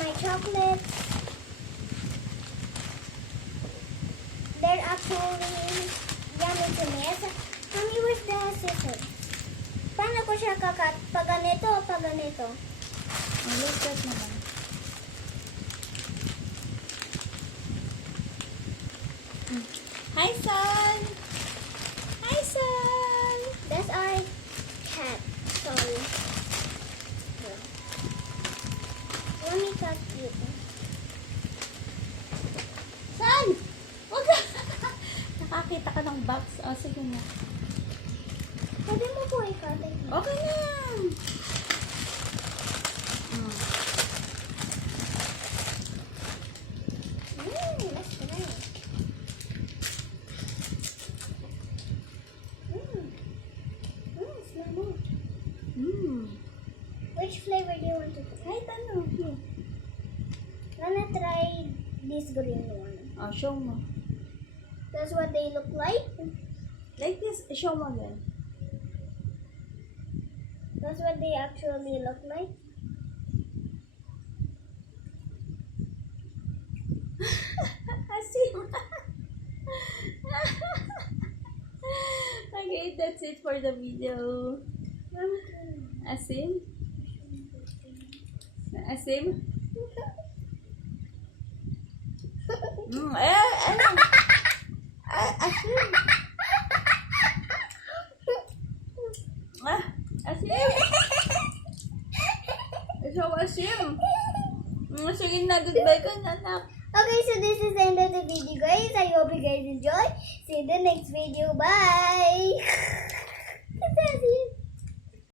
my chocolates. They're actually yummy to me. Mommy, where's the scissors? Paano ko siya kakat? Pag ganito o pag ganito? Oh, look that naman. Hi, son! Hi, son! That's our cat. Sorry. Let me cut you. Son! Huwag ka! Nakakita ka ng box. O, sige na. Pwede mo po i-cut it. Okay na! That's nice. Smell more. Which flavor do you want to try? Kahit ano. Here. Wanna try this green one? Oh, show mo. That's what they look like. Like this. Show mo again. That's what they actually look like. Asim. Okay, that's it for the video. Asim? Asim? Ano? Asim? Asim? So, Asim? Sige na, goodbye ka na, anak. Okay, so this is the end of the video, guys. I hope you guys enjoy. See you in the next video. Bye.